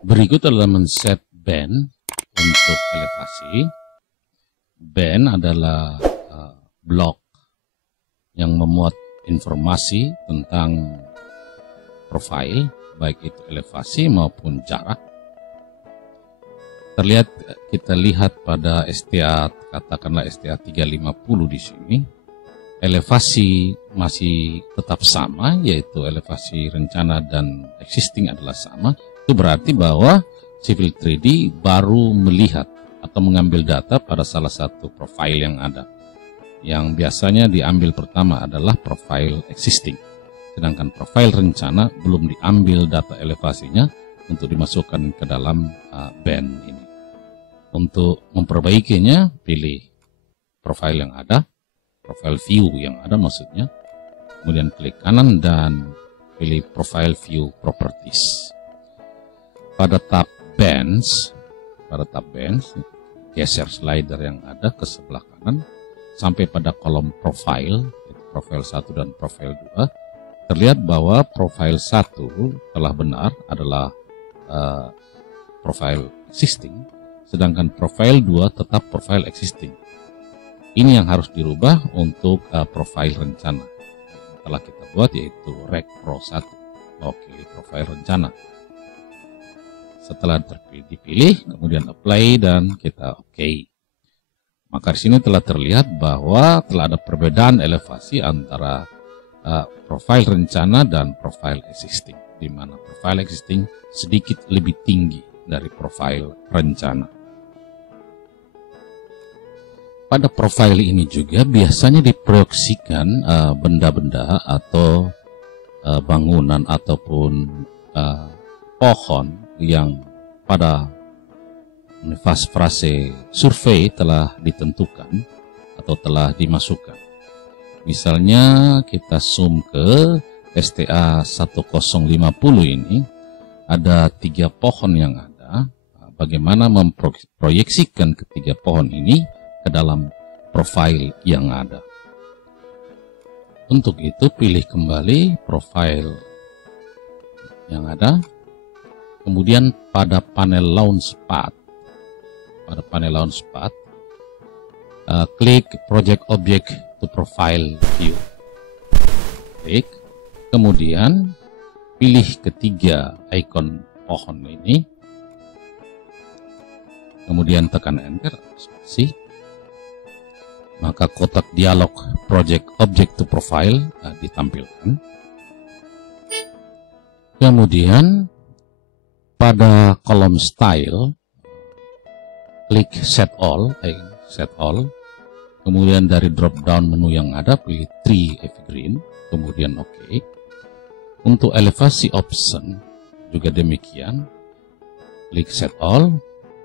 Berikut adalah men-set band untuk elevasi. Band adalah blok yang memuat informasi tentang profil, baik itu elevasi maupun jarak. Kita lihat pada STA, katakanlah STA 350 di sini. Elevasi masih tetap sama, yaitu elevasi rencana dan existing adalah sama. Itu berarti bahwa Civil 3D baru melihat atau mengambil data pada salah satu profil yang ada. Yang biasanya diambil pertama adalah profil existing. Sedangkan profil rencana belum diambil data elevasinya untuk dimasukkan ke dalam band ini. Untuk memperbaikinya, pilih profil yang ada, profile view yang ada maksudnya, kemudian klik kanan dan pilih profile view properties. Pada tab bands, geser slider yang ada ke sebelah kanan sampai pada kolom profile, yaitu profile 1 dan profile 2. Terlihat bahwa profile 1 telah benar adalah profile existing, sedangkan profile 2 tetap profile existing. Ini yang harus dirubah untuk profil rencana. Telah kita buat yaitu Rec Pro 1. Oke, profil rencana. Setelah dipilih, kemudian apply dan kita oke. Maka di sini telah terlihat bahwa telah ada perbedaan elevasi antara profil rencana dan profil existing, di mana profil existing sedikit lebih tinggi dari profil rencana. Pada profil ini juga biasanya diproyeksikan benda-benda atau bangunan ataupun pohon yang pada fase survei telah ditentukan atau telah dimasukkan. Misalnya kita zoom ke STA 1050 ini, ada 3 pohon yang ada. Bagaimana memproyeksikan ketiga pohon ini ke dalam profil yang ada. Untuk itu pilih kembali profil yang ada, kemudian pada panel Launchpad, klik Project Object to Profile View. Klik, kemudian pilih ketiga ikon pohon ini, kemudian tekan Enter, spasi. Maka kotak dialog Project Object to Profile ditampilkan. Kemudian pada kolom Style, klik Set All. Kemudian dari drop down menu yang ada, pilih Tree Evergreen, kemudian OK. Untuk elevasi option juga demikian, klik Set All,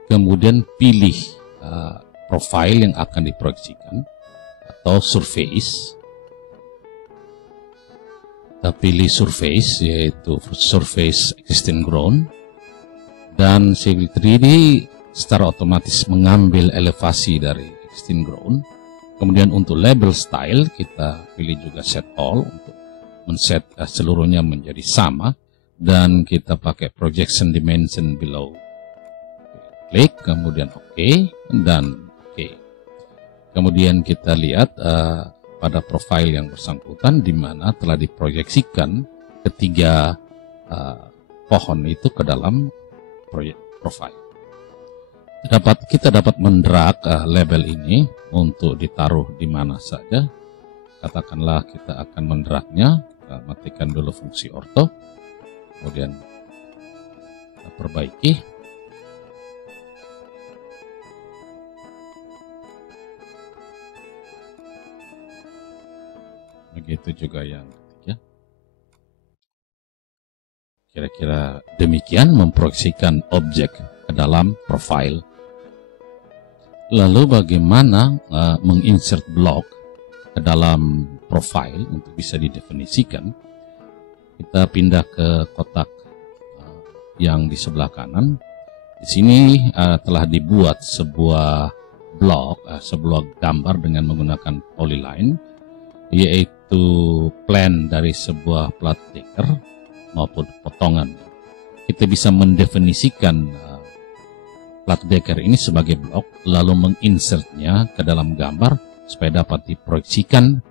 kemudian pilih profil yang akan diproyeksikan atau surface. Kita pilih surface, yaitu surface existing ground, dan Civil 3D secara otomatis mengambil elevasi dari existing ground. Kemudian untuk label style kita pilih juga set all untuk men-set seluruhnya menjadi sama, dan kita pakai projection dimension below. Klik, kemudian OK dan kemudian kita lihat pada profil yang bersangkutan di mana telah diproyeksikan ketiga pohon itu ke dalam profil. Kita dapat mendrag label ini untuk ditaruh di mana saja. Katakanlah kita akan mendragnya, kita matikan dulu fungsi ortho, kemudian kita perbaiki. Begitu juga yang ketiga. Kira-kira demikian memproyeksikan objek ke dalam profil. Lalu bagaimana menginsert blok ke dalam profil untuk bisa didefinisikan? Kita pindah ke kotak yang di sebelah kanan. Di sini telah dibuat sebuah blok, sebuah gambar dengan menggunakan polyline, yaitu plan dari sebuah plat decker maupun potongan. kita bisa mendefinisikan plat decker ini sebagai blok, lalu menginsertnya ke dalam gambar supaya dapat diproyeksikan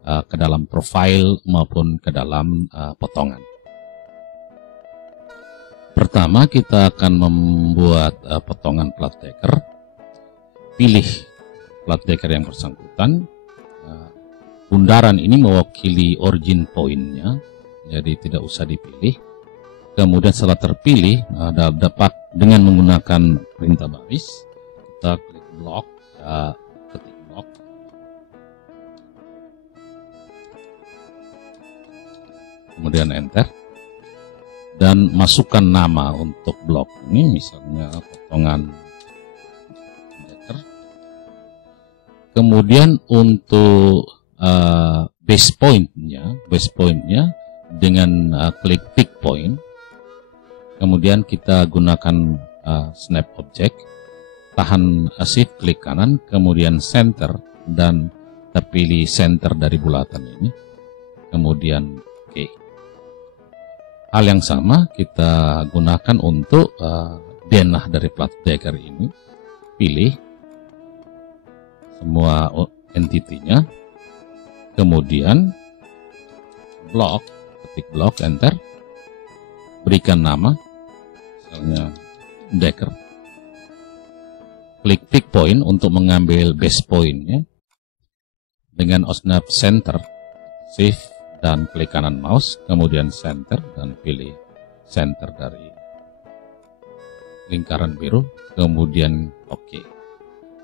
ke dalam profil maupun ke dalam potongan. Pertama, kita akan membuat potongan plat decker. Pilih plat decker yang bersangkutan. Bundaran ini mewakili origin point-nya, jadi tidak usah dipilih. Kemudian setelah terpilih, dapat dengan menggunakan perintah baris, kita klik blok, ketik blok, kemudian enter, dan masukkan nama untuk blok ini, misalnya potongan decker. Kemudian untuk base point-nya dengan klik pick point. Kemudian kita gunakan snap object, tahan shift klik kanan, kemudian center, dan kita pilih center dari bulatan ini, kemudian oke. Hal yang sama kita gunakan untuk denah dari plat decker ini. Pilih semua entitinya, kemudian blok, ketik blok, enter, berikan nama, misalnya decker. Klik pick point untuk mengambil base point-nya. Dengan snap center, shift dan klik kanan mouse, kemudian center dan pilih center dari lingkaran biru, kemudian oke.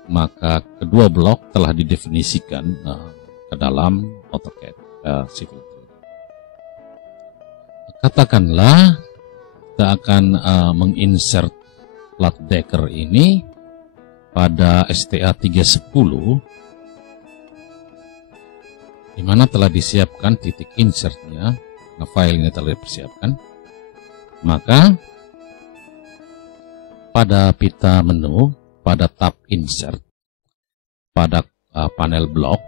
Maka kedua blok telah didefinisikan ke dalam AutoCAD Civil 3D. Katakanlah kita akan menginsert plat decker ini pada STA 310, di mana telah disiapkan titik insertnya. Nah, file ini telah dipersiapkan. Maka pada pita menu, pada tab insert, pada panel blok,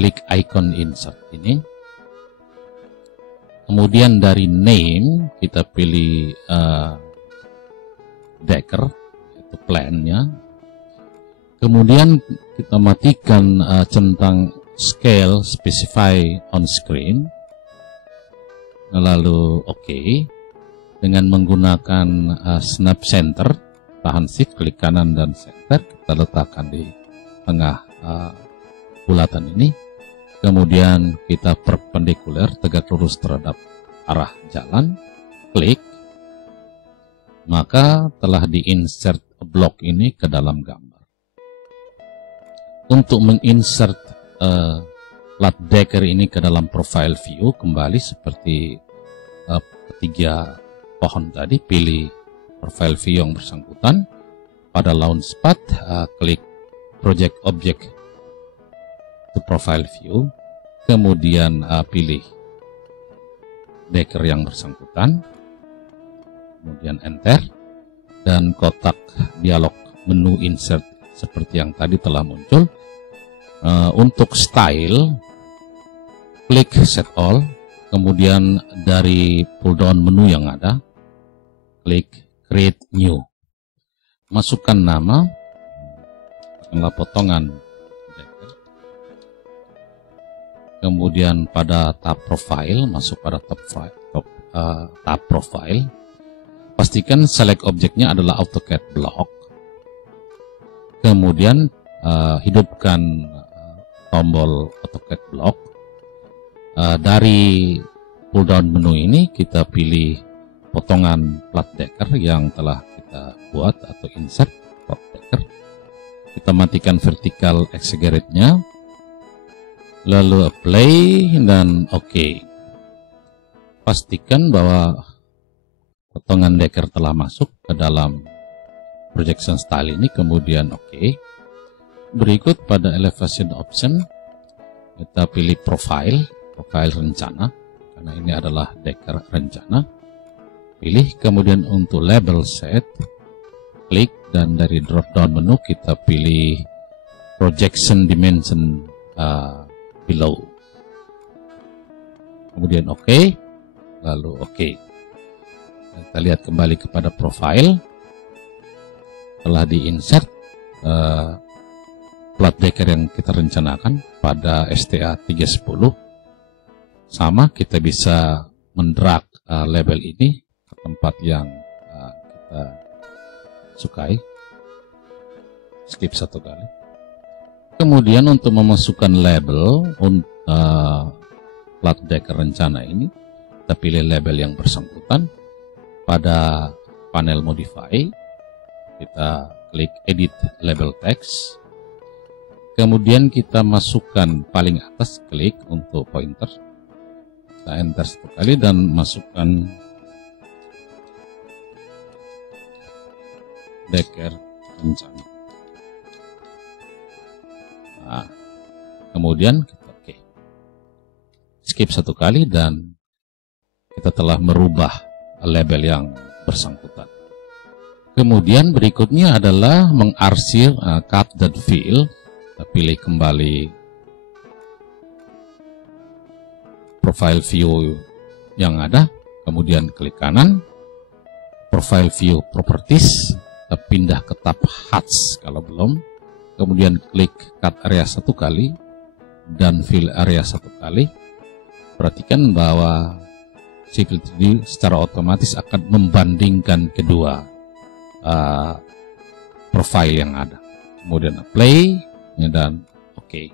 klik icon insert ini. Kemudian dari name kita pilih decker, itu plan-nya. Kemudian kita matikan centang scale specify on screen. Lalu oke. Dengan menggunakan snap center, tahan shift klik kanan dan center, kita letakkan di tengah bulatan ini. Kemudian kita perpendikular, tegak lurus terhadap arah jalan, klik, maka telah diinsert blok ini ke dalam gambar. Untuk menginsert plat decker ini ke dalam profile view, kembali seperti ketiga pohon tadi, pilih profile view yang bersangkutan. Pada launchpad, klik project object to profile view, kemudian pilih decker yang bersangkutan, kemudian enter, dan kotak dialog menu insert seperti yang tadi telah muncul. Untuk style, klik set all, kemudian dari pull down menu yang ada, klik create new, masukkan nama, katakanlah potongan. Kemudian pada tab profile, masuk pada tab profile. Pastikan select objeknya adalah AutoCAD block. Kemudian hidupkan tombol AutoCAD block. Dari pull down menu ini kita pilih potongan plat decker yang telah kita buat atau insert plat decker. Kita matikan vertical exaggerate-nya. Lalu apply dan oke. Pastikan bahwa potongan decker telah masuk ke dalam projection style ini, kemudian oke. Berikut pada elevation option, kita pilih profile rencana, karena ini adalah decker rencana. Pilih, kemudian untuk label set, klik, dan dari drop down menu kita pilih projection dimension below, kemudian oke, lalu oke. Kita lihat kembali kepada profile. Telah di-insert plat decker yang kita rencanakan pada STA 310. Sama, kita bisa mendrag label ini ke tempat yang kita sukai. Skip satu kali. Kemudian untuk memasukkan label plat decker rencana ini, kita pilih label yang bersangkutan. Pada panel modify, kita klik edit label text. Kemudian kita masukkan paling atas, klik untuk pointer. Kita enter satu kali dan masukkan decker rencana. Nah, kemudian kita skip satu kali dan kita telah merubah label yang bersangkutan. Kemudian berikutnya adalah mengarsir cut.fill. Kita pilih kembali profile view yang ada, kemudian klik kanan, profile view properties, kita pindah ke tab HUDs kalau belum, kemudian klik cut area satu kali dan fill area satu kali. Perhatikan bahwa Civil 3D secara otomatis akan membandingkan kedua profile yang ada. Kemudian apply dan oke.